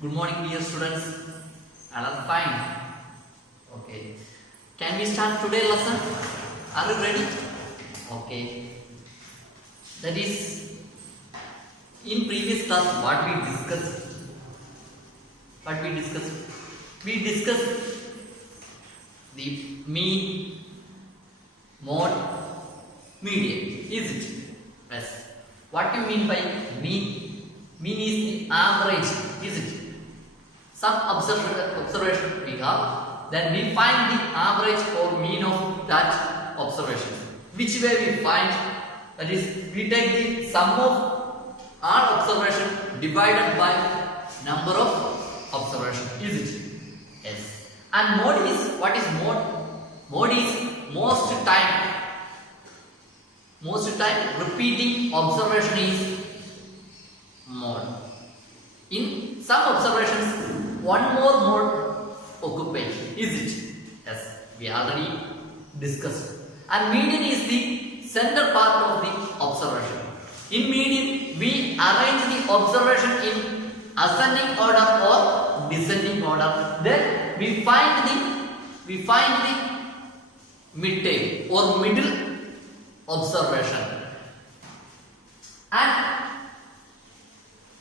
Good morning, dear students. All are fine. Okay. Can we start today's lesson? Are you ready? Okay. That is, in previous class, what we discussed. We discussed the mean, mode, median. Is it? Yes. What do you mean by mean? Mean is the average. Is it? Some observation we have, then we find the average or mean of that observation. Which way we find? That is, we take the sum of all observation divided by number of observation. Is it? Yes. And mode is, what is mode? Mode is most time repeating observation is mode. In some observations, one more mode occupied. Is it? Yes, we already discussed. And median is the center part of the observation. In median, we arrange the observation in ascending order or descending order. Then we find the midterm or middle observation. And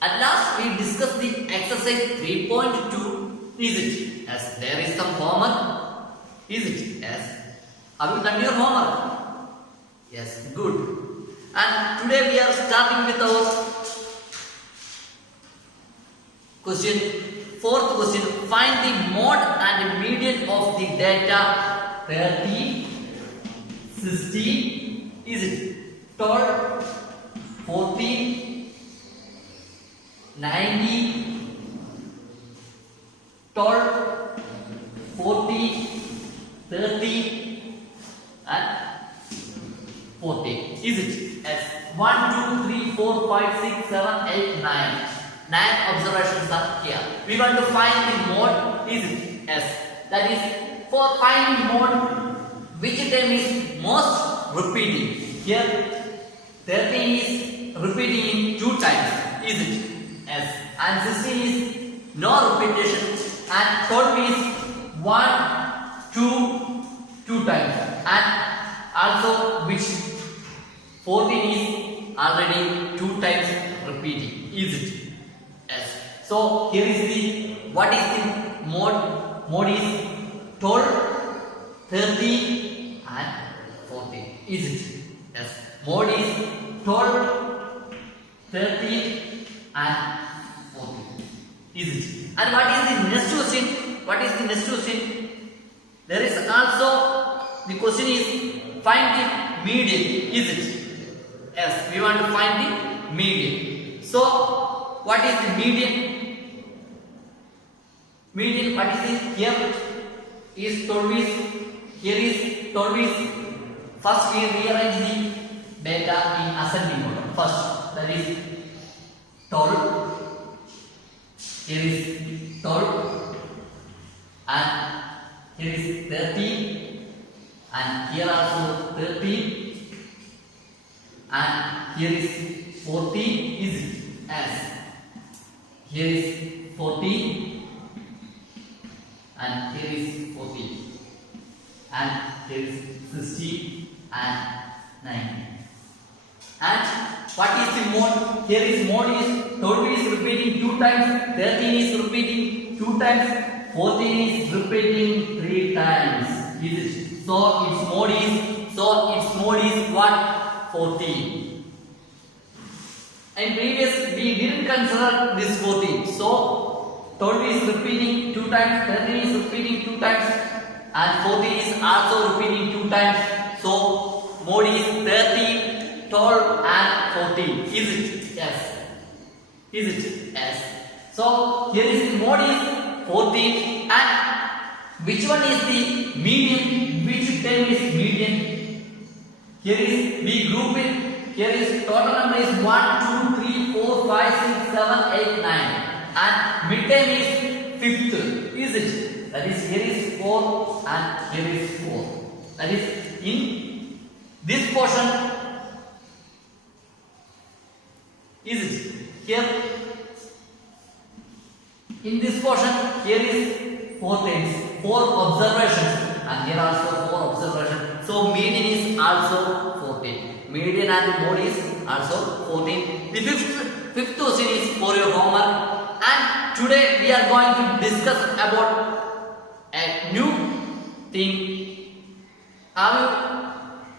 at last, we discuss the exercise 3.2. Is it? Yes, there is some homework. Is it? Yes. Have you done your homework? Yes, good. And today we are starting with our question. Fourth question. Find the mode and median of the data 30, 60. Is it? 12, 14. 90, 12, 40, 30 and 40. Is it? Yes. 1, 2, 3, 4, 5, 6, 7, 8, 9. 9 observations are here. We want to find the mode. Is it? Yes. That is, for finding mode, which term is most repeating? Here, 30 is repeating in 2 times. Is it? Yes. And 16 is no repetition, and 12 is 1, 2 times, and also which 14 is already 2 times repeating. Is it? Yes. So here is the, what is the mode? Mode is 12, 30 and 14. Is it? Yes. Mode is 12, 30 and 40. Is it? And what is the next question? What is the next question? There is also, the question is, find the median. Is it? Yes, we want to find the median. So, what is the median? Median, what is it? Here is 12 is, here is 12 is, first we rearrange the data in ascending order. First, that is 12, here is 12, and here is 30, and here also 30, and here is 40. Is it? Yes. Here is 40, and here is 40, and here is 60 and 90. And what is the mode? Here is mode is 12 is repeating 2 times, 13 is repeating 2 times, 14 is repeating 3 times. Is it? So its mode is what? 14. In previous we didn't consider this 14. So 12 is repeating 2 times, 13 is repeating 2 times, and 14 is also repeating 2 times. So mode is 30, 12 and 14. Is it? Yes. Is it? Yes. So here is the mode is 14, and which one is the median? Which term is median? Here is, we group it. Here is total number is 1, 2, 3, 4, 5, 6, 7, 8, 9, and midterm is 5th. Is it? That is, here is 4 and here is 4. That is, in this portion. Is it? Here In this portion, here is 4 things, 4 observations, and here also 4 observations. So median is also 14. Median and mode is also 14. The fifth question is for your homework, and today we are going to discuss about a new thing. Are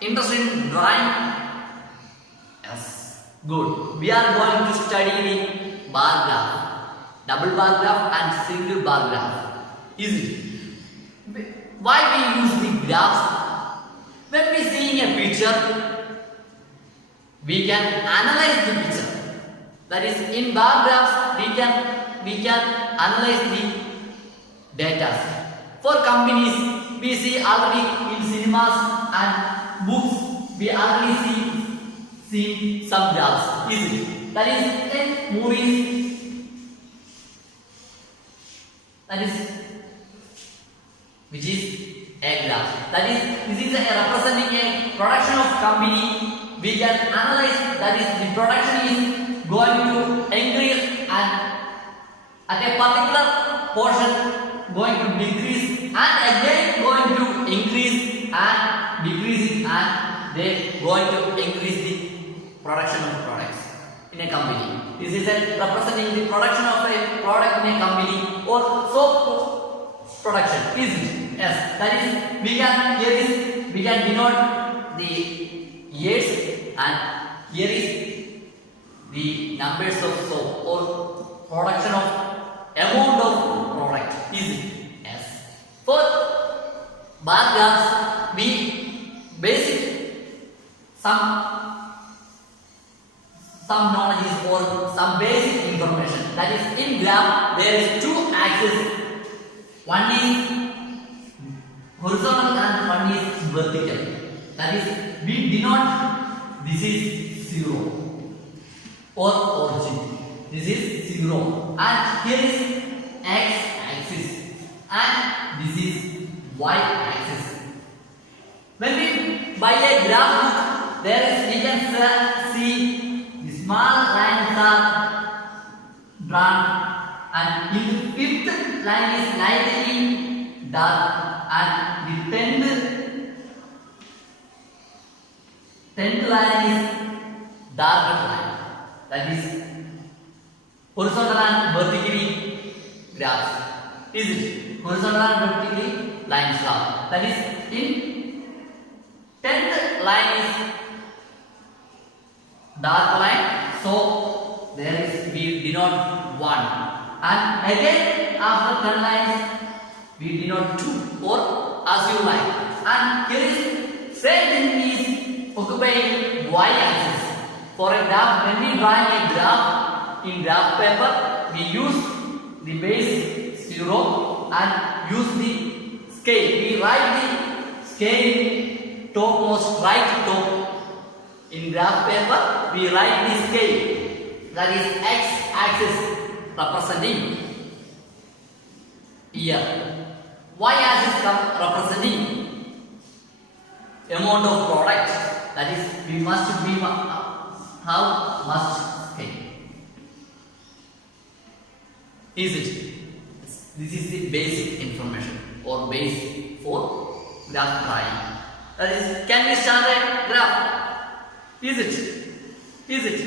you interested in drawing? Yes. Good. We are going to study the bar graph, double bar graph and single bar graph. Is it? Why we use the graphs? When we see a picture, we can analyze the picture. That is, in bar graphs we can analyze the data. For companies, we see already in cinemas and books, we already see some graphs. Is it? That is in movies. That is which is a graph. That is, this is representing a production of company. We can analyze, that is, the production is going to increase and at a particular portion going to decrease and again going to increase and decreasing, and they going to increase the production of products in a company. This is representing the production of a product in a company or soap production. Is it? Yes. That is, we can denote the years, and here is the numbers of soap or production of amount of product. Is it? Yes. For bar graphs, we basic some knowledge is for some basic information. That is, in graph there is 2 axes. One is horizontal and one is vertical. That is, we denote this is 0 or origin. This is 0, and here is x axis and this is y axis. When we buy a graph book, there is, we can see the small lines are drawn, and in the 5th line is lightly dark, and the 10th line is darker line. That is horizontal and vertically graphs. Is it? Horizontal and vertically lines are. That is, in 10th line is dark line, so there is, we denote 1, and again after 10 lines we denote 2 or as you like. And here is same thing is occupying y axis. For a graph, when we draw a graph in graph paper, we use the base 0 and use the scale. We write the scale topmost right top. In graph paper, we write the scale. That is x axis representing year. Y axis representing amount of product. That is, we must be how much scale. Is it? This is the basic information or base for graph drawing. That is, can we start a graph? Is it? Is it?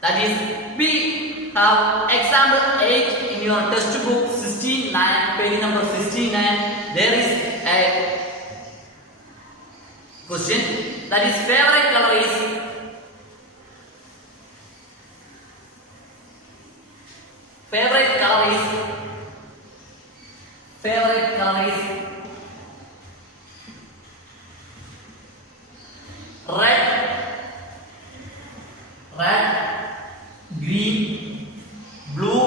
That is, we have example 8 in your textbook 69, page number 69. There is a question, that is, favorite color is red, green, blue,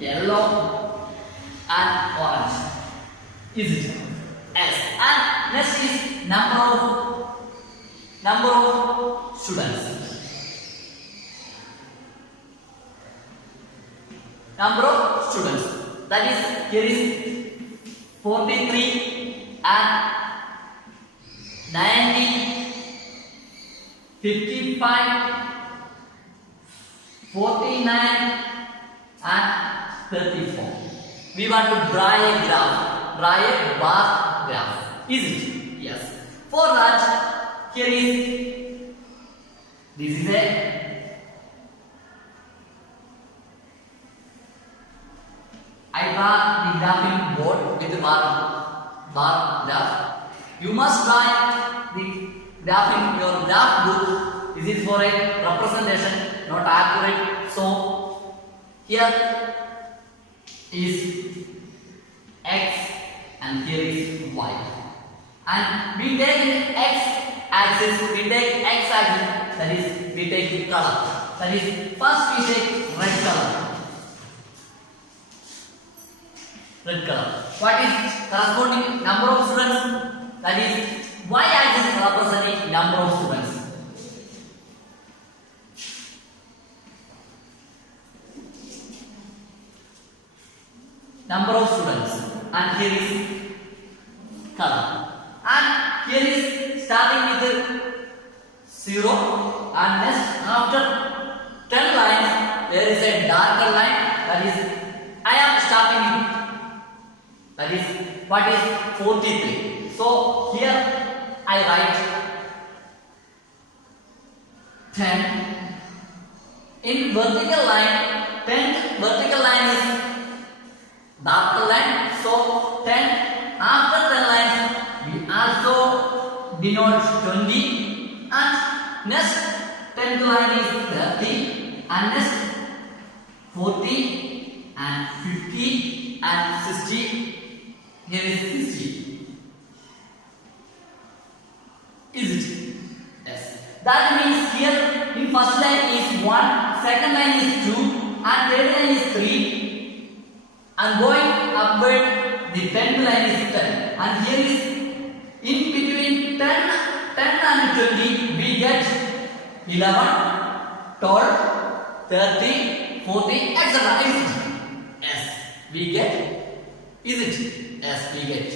yellow and orange. Is it? Yes. And next is number of students. Number of students. That is, here is 43 and 90, 55, 49 and 34. We want to draw a graph, draw a bar graph. Is it? Yes. For that, here is, this is a I draw the graphing board with bar graph. You must draw the graphing your graph book. This is for a representation, not accurate. So here is x and here is y. And we take x axis, that is we take color. That is first we take red color. Red color. What is corresponding number of students? That is y axis representing number of students. Number of students, and here is color. And here is starting with 0, and next after 10 lines there is a darker line, that is I am starting with, that is what is 43. So here I write 10. In vertical line, 10th vertical line is darker line. So 10, after 10 lines we also denote 20, and next 10th line is 30, and next 40 and 50 and 60. Here is 60. Is it? Yes. That means here in first line is 1, second line is 2, and third line is 3, and going upward the 10th line is 10, and here is in between 10 and 20 we get 11, 12, 30, 40, etc. Is it? Yes, we get. Is it? Yes, we get.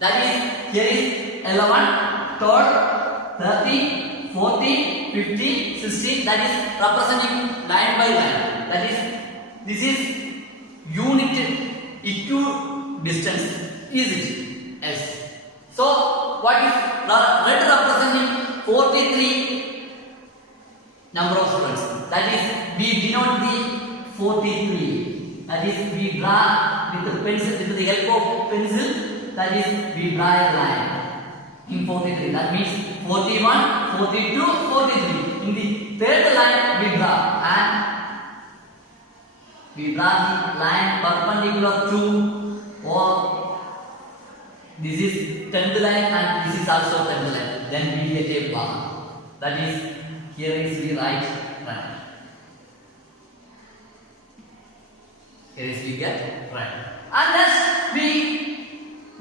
That is, here is 11, 12, 30, 40, 50, 60. That is representing line by line. That is, this is unit equidistance. Is it? Yes. So, what is red representing 43 number of students? That is, we denote the 43. That is, we draw with the pencil, with the help of pencil. That is, we draw a line in 43. That means 41, 42, 43. In the third line, we draw, and we draw the line perpendicular to, or this is 10th line and this is also 10th line. Then we get a bar. That is, here is we write line. Here is we get red. And next we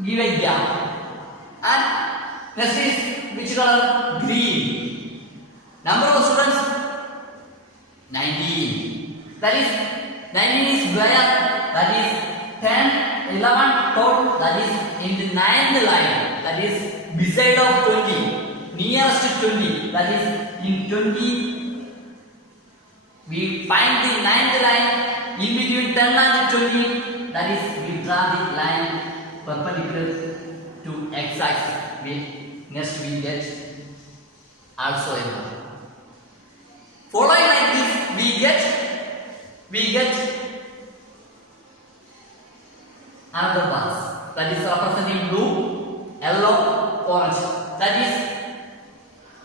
give a gap. And next is which color? Green. Number of students? 19. That is 19 is where? That is 10, 11, 12. That is in the 9th line. That is beside of 20. Nearest to 20. That is in 20. We find the 9th line. In between 10 and 20, that is, we draw the line perpendicular to x axis. Next we get also a bar. Following like this, we get another bars. That is representing blue, yellow, orange. That is,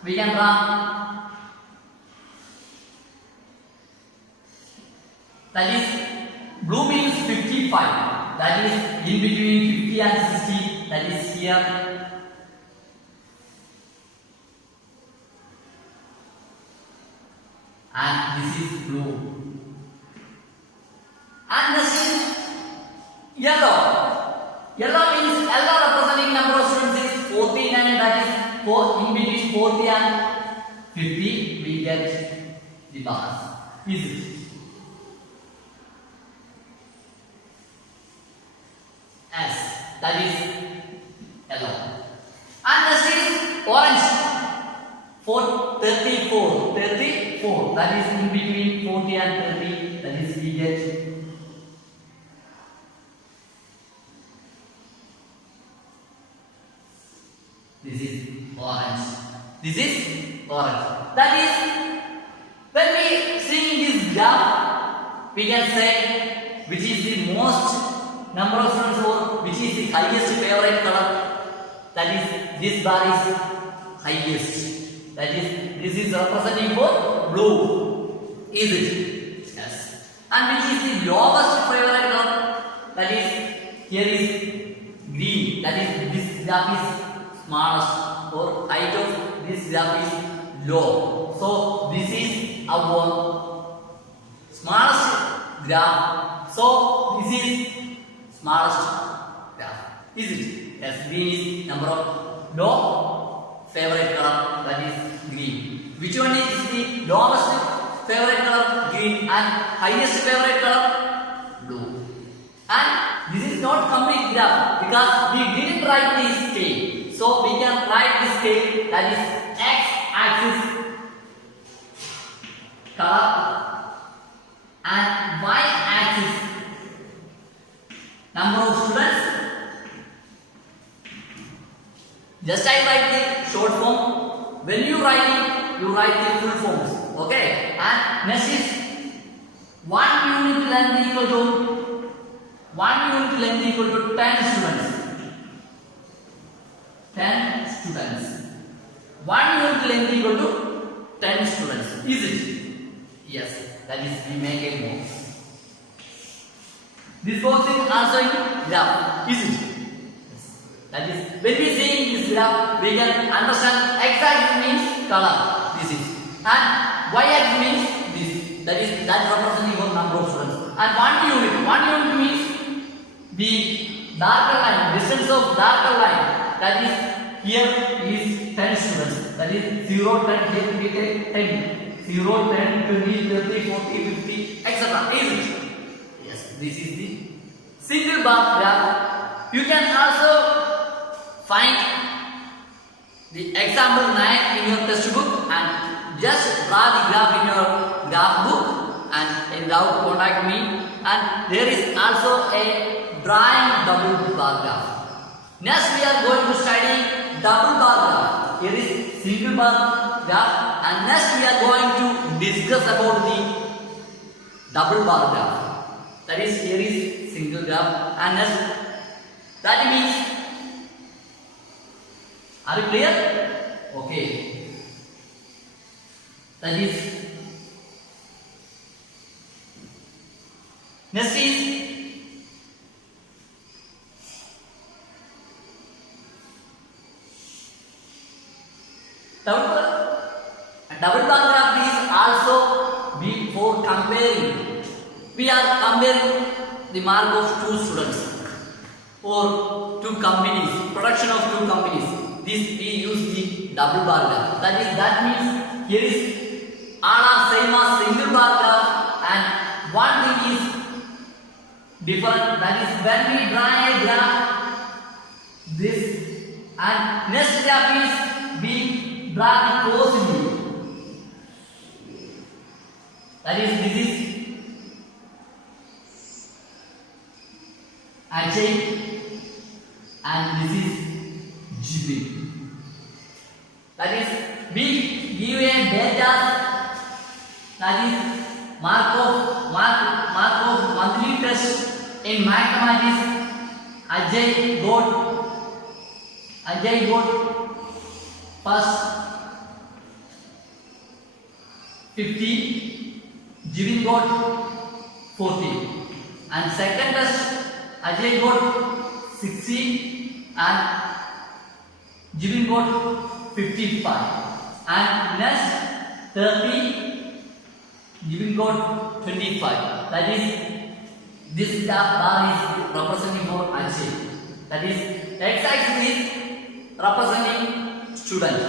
we can draw. That is, blue means 55. That is in between 50 and 60. That is here. And this is blue. And this is yellow. Yellow means yellow representing number of students is 14, and that is in between 40 and 50. We get the bars. Is it? S, that is yellow. And next is orange. 34. That is in between 40 and 30. That is we get is orange. This is orange. That is, when we see this graph, we can say which is the most number of students or which is the highest favorite color. That is, this bar is highest. That is, this is representing for blue. Is it? Yes. And which is the lowest favorite color? That is, here is green. That is, this graph is smallest or height of this graph is low. So this is our smallest graph. So this is smallest graph. Is it? Yes. Green is number of low favorite color. That is green. Which one is the lowest favorite color? Green. And highest favorite color? Blue. And this is not complete graph because we didn't write the scale. So we can write the scale, that is x-axis color and y-axis number of students. Just I write the short form. When you write it, you write the full forms. Okay. And next is 1 unit length equal to 10 students. 10 students. 1 unit length equal to 10 students. Is it? Yes. That is, we make a box. This box is also in graph. Is it? Yes. That is, when we see this graph, we can understand x-axis means color. This is. And y-axis means this. That is representing one number of students. And 1 unit means the darker line, distance of darker line. That is, here is 10 students. That is 0, 10, here we take 10. 0, 10, 20, 30, 40, 50, etc. Is it? Yes, this is the single bar graph. You can also find the example 9 in your textbook and just draw the graph in your graph book and in doubt contact me. And there is also a drawing double bar graph. Next we are going to study double bar graph. Here is single bar graph and next we are going to discuss about the double bar graph. That is, here is single graph and next, that means, are you clear? Okay. That is, next is double bar graph is also before comparing. We are comparing the mark of 2 students or 2 companies, production of 2 companies. This we use the double bar graph. That means here is all are same as single bar graph and one thing is different. That is, when we draw a graph, this and next graph is we draw the closely. That is, this is Ajay and this is Jibin. That is, we give a data, that is mark of monthly test in mathematics. Ajay got first 50, Jibin got 40, and second test Ajay got 60 and Jibin got 55, and next 30 Jibin got 25. That is, this bar is representing for Ajay. That is, x-axis is representing student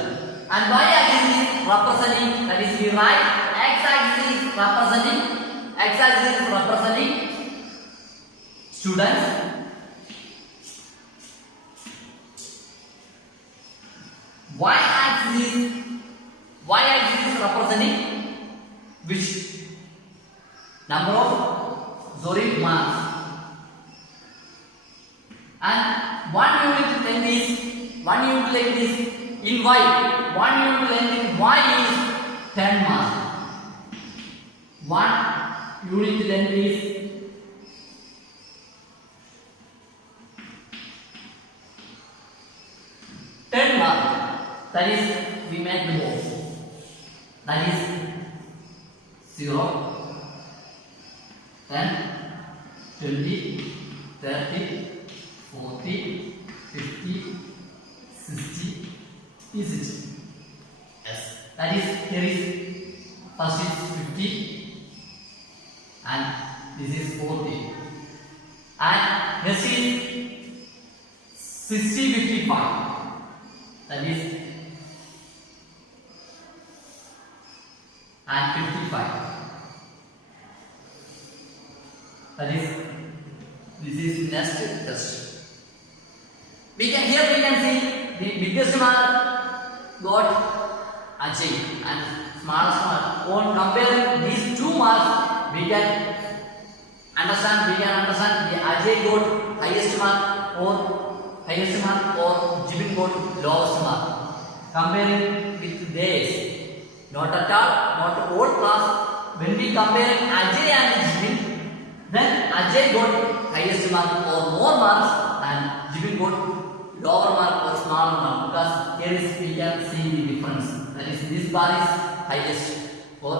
and y-axis is representing, that is, we write x-axis is representing students y-axis is representing which number of marks, and one unit length is In Y, 1 unit length in Y is 10 marks. 1 unit length is 10 marks. That is, we make the box. That is 0, 10, 20, 30, 40, 50, 60. Is it? Yes. That is, here is first is 50 and this is 40. And next is 60, 55. That is and 55. That is, this is next test. We can see the biggest mark got Ajay and smallest mark. On comparing these two marks, we can understand the Ajay got highest mark or Jibin got lowest mark. Comparing with theirs. Not at all class. When we compare Ajay and Jibin, then Ajay got highest mark or more marks and Jibin got lower mark or smaller mark, because here is we can see the difference. That is, this bar is highest or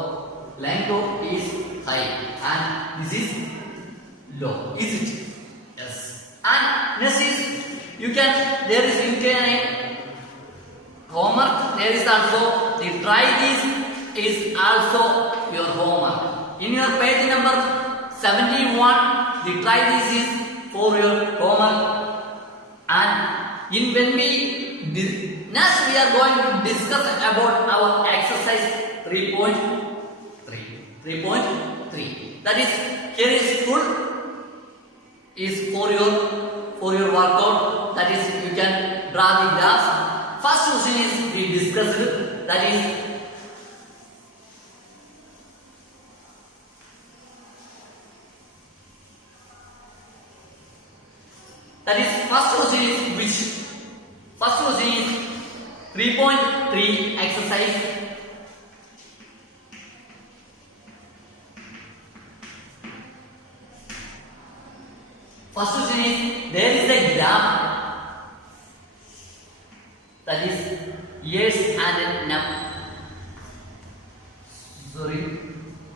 length is high and this is low. Is it? Yes. And next is you can homework. There is also the try this is also your homework. In your page number 71, the try this is for your homework. And when we next we are going to discuss about our exercise 3.3. That is, here is full is for your workout. That is, you can draw the graphs. First question is we discussed, that is first question is which? First question is 3.3 exercise. First question is, there is a graph. That is years and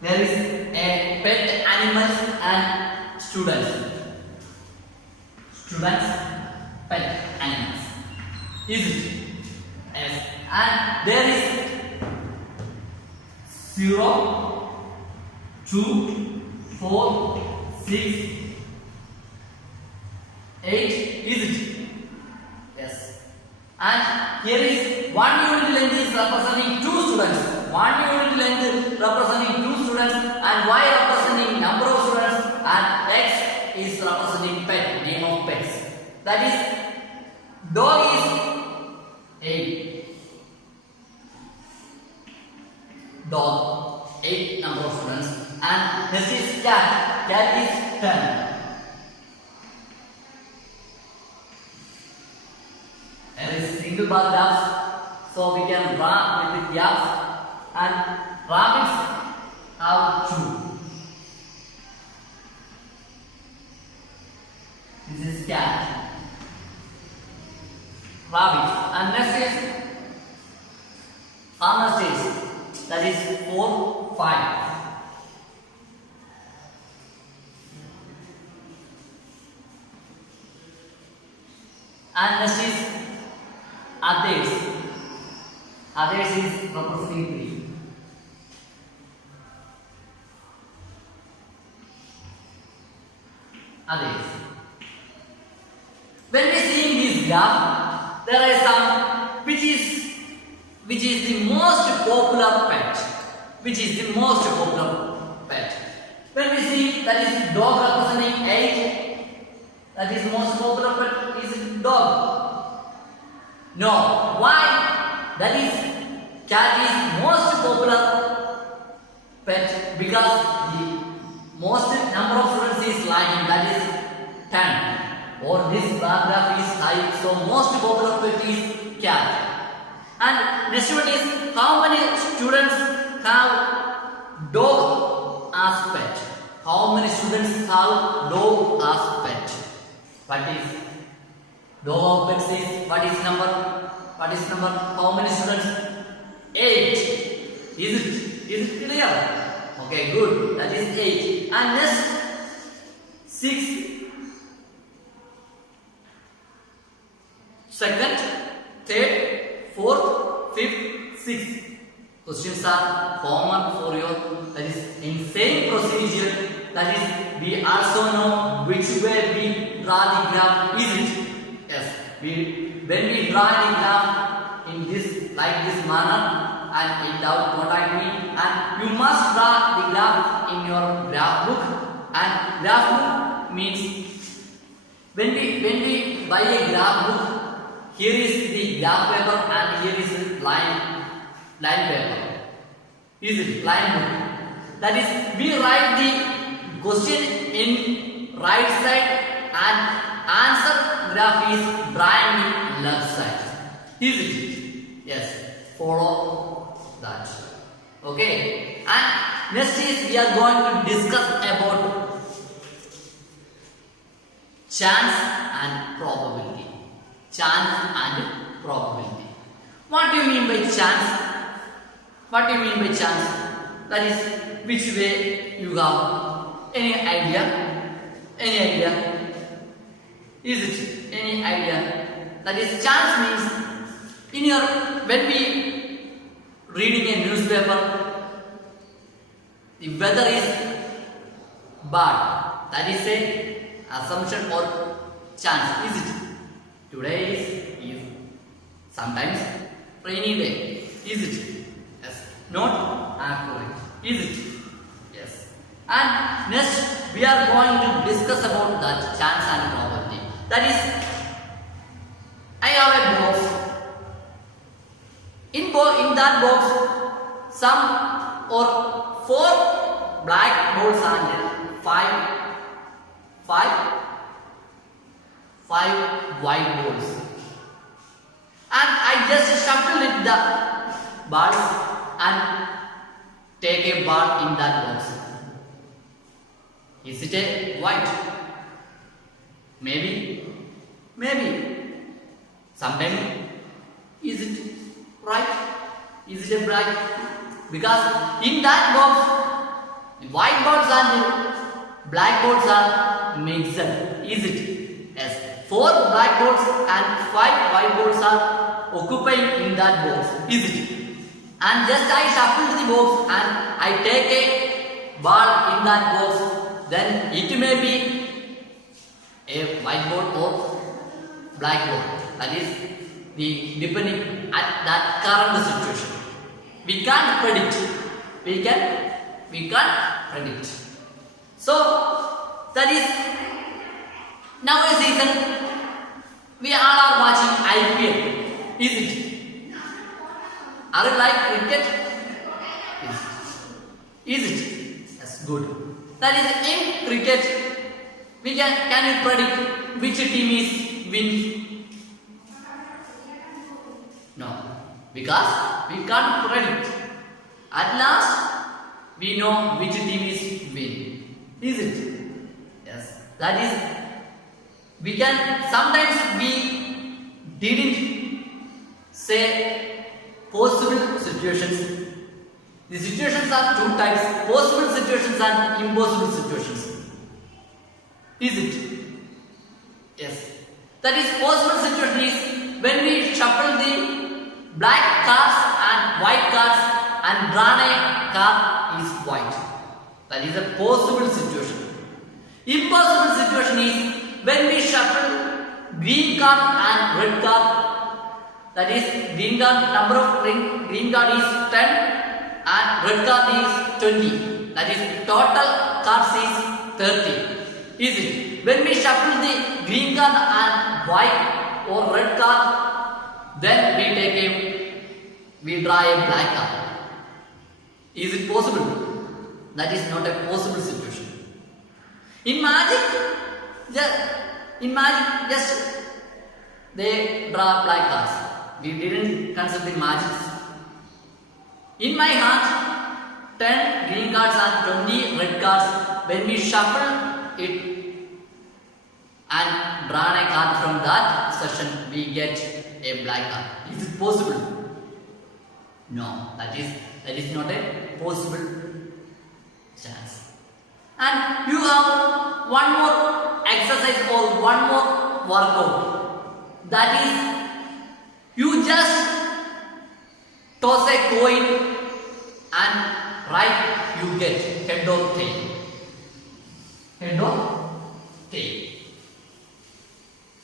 there is a pet animals and students, pet animals. Is it? Yes. And there is 0, 2, 4, 6, 8. Is it? Yes. And here is 1 unit length is representing 2 students. 1 unit length representing 2 students and Y representing number of students and X is representing pet, name of pets. That is, dog is 8. Dog, 8 number of students. And this is cat. Cat is 10. There is single bar graphs, so we can draw with the graphs. And rabbits have 2. This is cat. Rabbit. And next is hamsters. That is 4, 5. And next is others. Others is representing 3. Others. When we see this graph, there are some which is the most popular pet. Which is the most popular pet? When we see that is dog representing 8, that is most popular pet is dog. No, why? That is cat is most popular pet because the most number of students is lacking, that is 10. Or this bar graph is high, so most popular pet is cat. And next one is how many students have dog as pet? How many students have dog as pet? What is dog pets is what is number? What is number? How many students? 8. Is it clear? Okay, good. That is 8. And next 6. Second, third, fourth, fifth, sixth. Questions are common for you. That is in same procedure. That is we also know which way we draw the graph. Is it? Yes. When we draw the graph in this like this manner and in doubt contact me, and you must draw the graph in your graph book. And graph book means when we buy a graph book. Here is the graph paper and here is the line paper. Is it line book? That is, we write the question in right side and answer graph is drawing in left side. Is it? Yes. Follow that. Okay. And next is we are going to discuss about chance and probability. Chance and probability. What do you mean by chance? What do you mean by chance? That is which way you have any idea? Any idea? Is it any idea? That is chance means in your when we reading a newspaper, the weather is bad. That is a assumption or chance. Is it? Today is sometimes rainy day. Is it? Yes. Not accurate. Is it? Yes. And next we are going to discuss about that chance and probability. That is, I have a box. In that box, some or 4 black balls and 5 white balls, and I just shuffle it the balls and take a ball in that box. Is it a white? Maybe. Sometimes is it right? Is it a black? Because in that box, the white balls and black balls are mixed. Is it? Yes. 4 black balls and 5 white balls are occupying in that box. Is it? And just I shuffle the box and I take a ball in that box. Then it may be a white ball or black ball. That is the depending at that current situation. We can't predict. We can't predict. So that is. Now a season, we all are watching IPL. Is it? Are you like cricket? Is it? That's good. That is in cricket, we can you predict which team is win? No, because we can't predict. At last, we know which team is win. Is it? Yes. That is. We can sometimes we didn't say possible situations. The situations are 2 types: possible situations and impossible situations. Is it? Yes. That is possible situation is when we shuffle the black cards and white cards and drawn a card is white. That is a possible situation. Impossible situation is when we shuffle green card and red card. That is green card number of green card is 10 and red card is 20. That is total cards is 30. Is it? When we shuffle the green card and white or red card, then we draw a black card. Is it possible? That is not a possible situation. In magic, just they draw black cards. we didn't consider the magics. In my hand, 10 green cards and 20 red cards. When we shuffle it and draw a card from that session, we get a black card. Is it possible? No, that is not a possible chance. And you have one more exercise or one more workout. That is, you just toss a coin and right you get head or tail. Head or tail.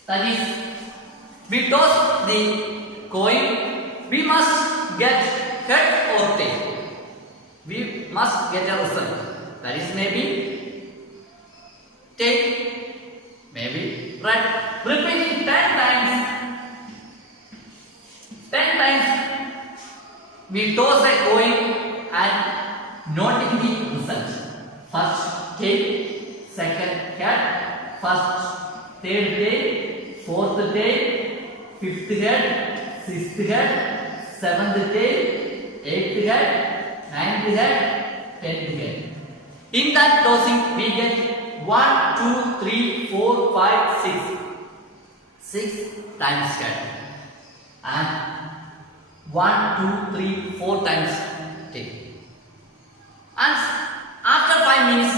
That is, we toss the coin, we must get head or tail. We must get a result. That is maybe tail, maybe red. Repeating 10 times. 10 times we toss a coin and noting the result. First tail, second head, first, third tail, fourth tail, fifth head, sixth head, seventh tail, eighth head, ninth head, 10th head. In that tossing we get 1, 2, 3, 4, 5, 6. 6 times head. And 1, 2, 3, 4 times tail. And after 5 minutes,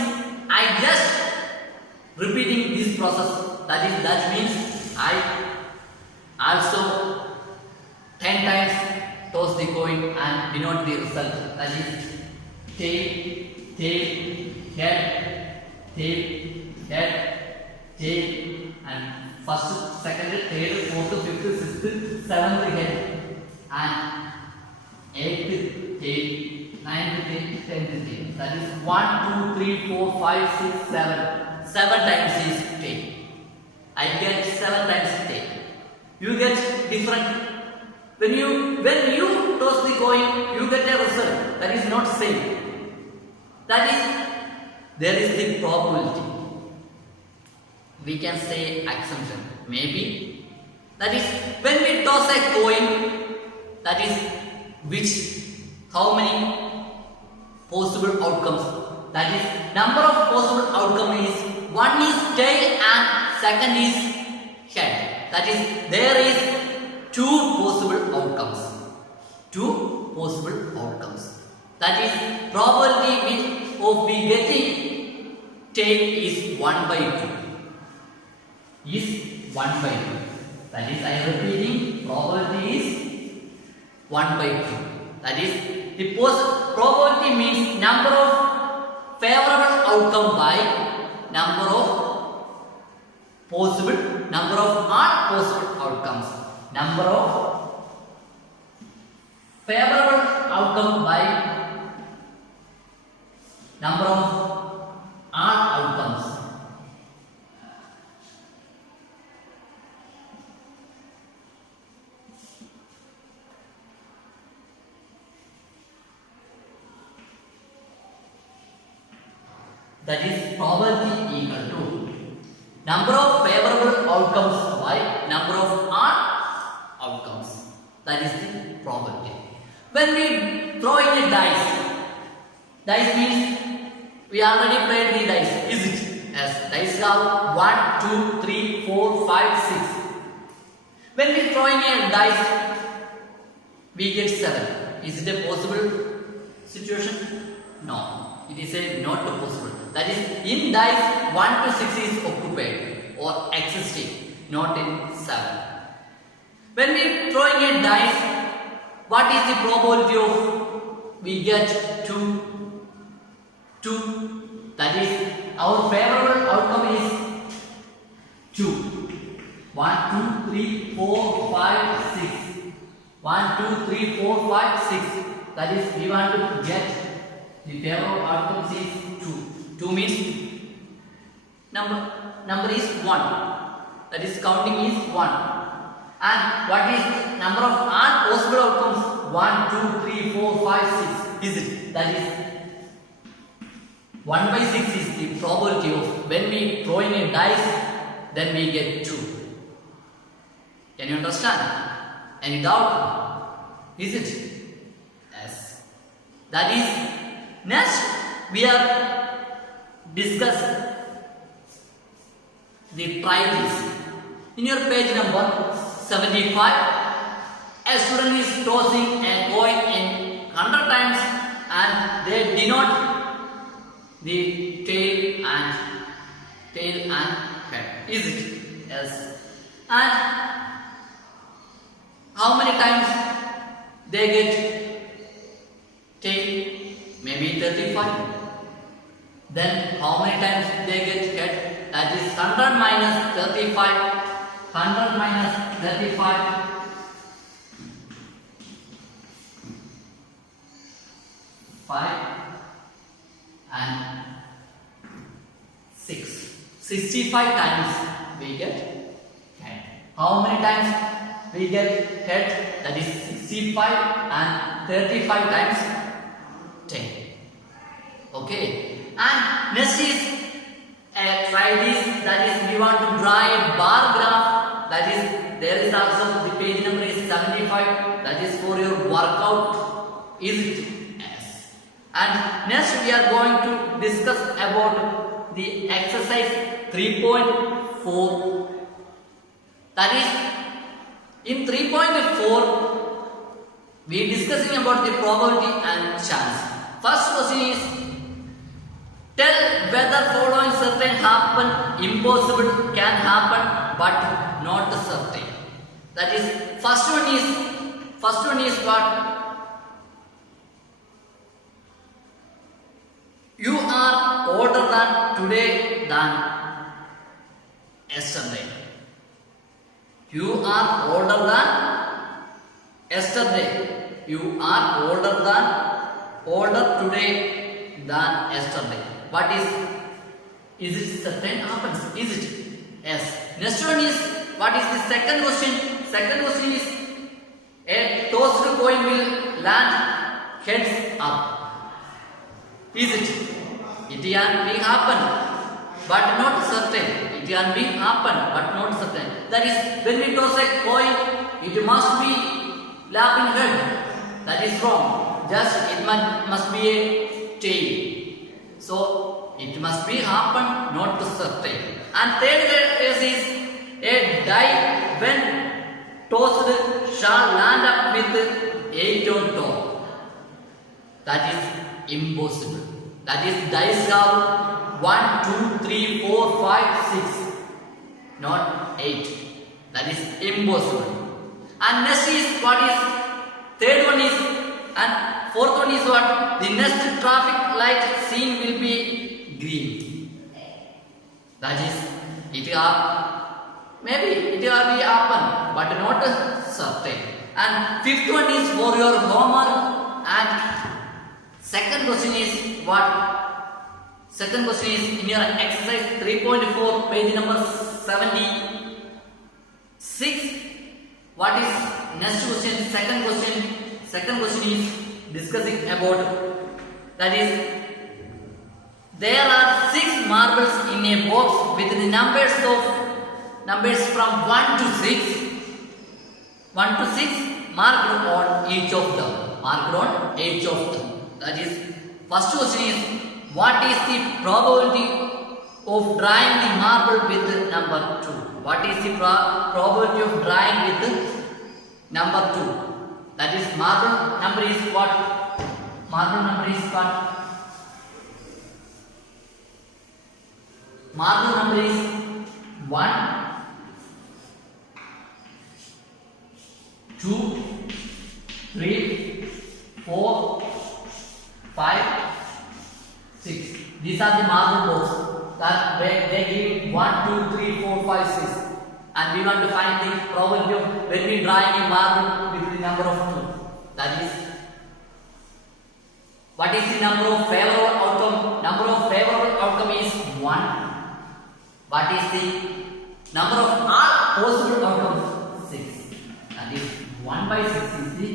I just repeating this process. That means I also 10 times toss the coin and denote the result. That is tail, tail, head, tail, head, tail, and first, second, third, fourth, fifth, sixth, seventh head, and eighth tail, ninth tail, 10th tail. That is 1, 2, 3, 4, 5, 6, 7. 7 times is tail. I get 7 times tail. You get different. When you toss the coin, you get a result. That is not same. That is, there is the probability. We can say assumption. Maybe. That is, when we toss a coin, that is how many possible outcomes. That is, number of possible outcomes is, one is tail and second is head. That is, there is 2 possible outcomes. 2 possible outcomes. That is, probability of we getting tail is 1 by 2. Is 1 by 2. That is, I am repeating, probability is 1 by 2. That is, the probability means number of favorable outcome by number of unpossible outcomes. Number of favorable outcome by number of outcomes. That is, probability equal to number of favorable outcomes by number of outcomes. That is the probability. When we throw in a dice means we already played the dice. Is it? Yes. Dice have 1, 2, 3, 4, 5, 6. When we throw in a dice, we get 7. Is it a possible situation? No. It is a not possible. That is, in dice 1 to 6 is occupied or existing, not in 7. When we throw in a dice, what is the probability of we get 2? That is, our favorable outcome is 2. 1, 2, 3, 4, 5, 6. 1, 2, 3, 4, 5, 6. That is, we want to get the favorable outcomes is 2. 2 means number is 1. That is, counting is 1. And what is number of possible outcomes? 1, 2, 3, 4, 5, 6. Is it? That is 1 by 6 is the probability of when we throw in a dice, then we get 2. Can you understand? Any doubt? Is it? Yes. That is, next we are discuss the try this. In your page number 75, a student is tossing a coin in 100 times and they denote the tail and head. Is it? Yes. And how many times they get tail? Maybe 35. Then how many times they get head? That is 100 minus 35. 100 minus 35. 5 and 6. 65 times we get head. How many times we get head? That is 65 and 35 times 10. Okay. And next is try this. That is, we want to draw a bar graph. That is, there is also the page number is 75. That is for your workout. Is it? Yes. And next we are going to discuss about the exercise 3.4. That is, in 3.4 we are discussing about the probability and chance. First question is, tell whether following certain happen, impossible can happen but not certain. That is, first one is what? You are older than today than yesterday. You are older than yesterday. You are older today than yesterday. What is it certain happens? Is it? Yes. Next one is, what is the second question? Second question is, a tossed coin will land heads up. Is it? It can be happen, but not certain. It can be happen, but not certain. That is, when we toss a coin, it must be lapping head. That is wrong. Just it must be a tail. So it must be happen, not certain. And third case is, a die when tossed shall land up with 8 on top. That is impossible. That is, dice have 1, 2, 3, 4, 5, 6, not 8. That is impossible. And next is, what is third one is, and fourth one is what? The next traffic light seen will be green. That is, it maybe it will be happen, but not certain. And fifth one is for your homework. And second question is what? Second question is in your exercise 3.4, page number 76. What is next question? Second question is discussing about, that is, there are 6 marbles in a box with the numbers from 1 to 6. 1 to 6 marked on each of them. That is, first question is, what is the probability of drawing the marble with number 2? What is the probability of drawing with number 2? That is, marble number is what? Marble number is 1, 2, 3, 4, 5, 6. These are the marble balls. That they give 1, 2, 3, 4, 5, 6. And we want to find the probability of when we draw a marble with the number of 2. That is, what is the number of favorable outcome? Number of favorable outcome is 1. What is the number of all possible outcomes? 6. That is 1 by 6 is the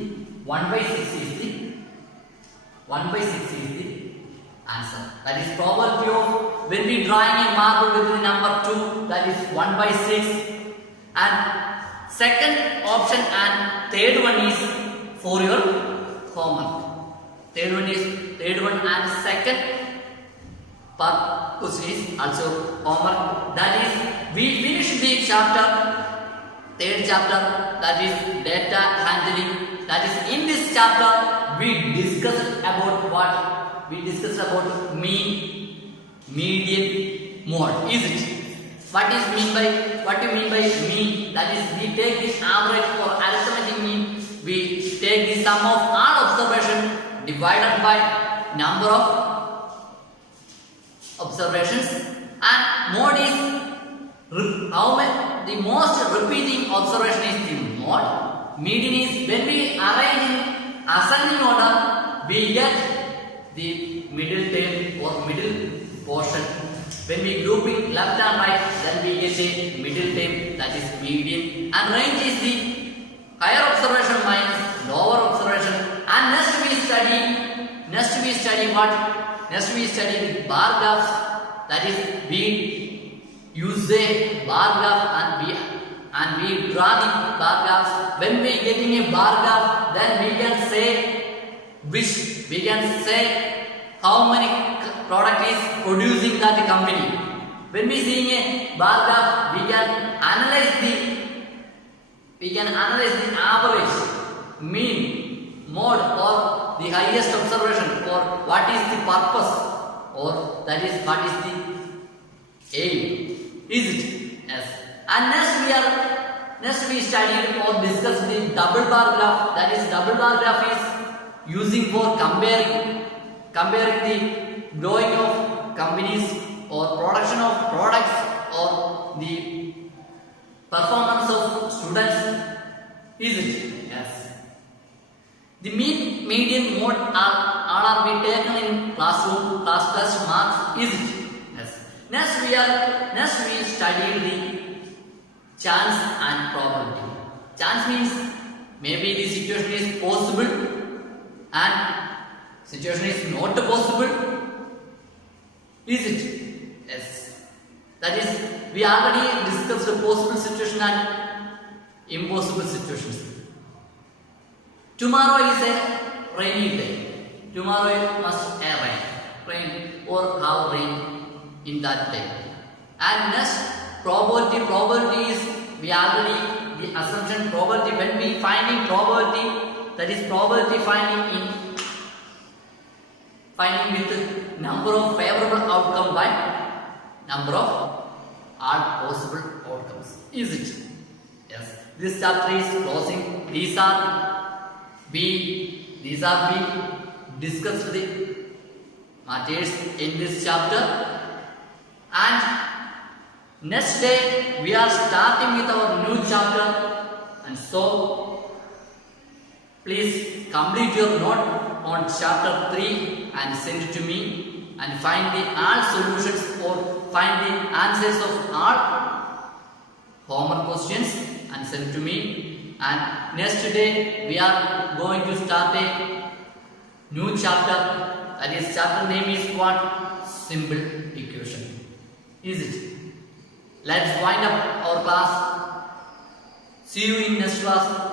answer. That is probability of when we drawing a marble with the number 2, that is 1 by 6. And second option and third one is for your homework. Third one and second part question is also homework. That is, we finished the chapter, third chapter, that is data handling. That is, in this chapter we discussed about what? We discussed about mean, median, mode. Is it? What do you mean by mean? That is, we take the average or arithmetic mean. We take the sum of all observations divided by number of observations, and mode is how many, the most repeating observation is the mode. Median is when we arrange in ascending order, we get the middle term or middle portion. When we group in left and right, then we get a middle term, that is median. And range is the higher observation minus lower observation. And next we study what? Next we study the bar graphs. That is, we use a bar graph and we draw the bar graphs. When we getting a bar graph, then we can say how many product is producing that company. When we seeing a bar graph, we can analyze the average, mean, mode, or the highest observation, or what is the purpose, or that is what is the aim. Is it? Yes. And next we studied or discussed the double bar graph. That is, double bar graph is using for comparing the growing of companies or production of products or the performance of students. Is it? Yes. The mean, median, mode all are be taken in classroom, class test marks. Is it? Yes. Next we studied the chance and probability. Chance means maybe the situation is possible and situation is not possible. Is it? Yes. That is, we already discussed the possible situation and impossible situations. Tomorrow is a rainy day. Tomorrow must rain or have rain in that day. And next, probability is, we already the assumption probability, when we finding probability, that is probability finding with number of favorable outcome by number of all possible outcomes. Is it? Yes. This chapter is closing. These are we discussed the matters in this chapter, and next day we are starting with our new chapter, and so please complete your note on chapter 3 and send it to me, and find the all solutions or find the answers of all homework questions and send it to me. And next day we are going to start a new chapter. That is, chapter name is what? Simple equation. Is it? Let's wind up our class. See you in next class.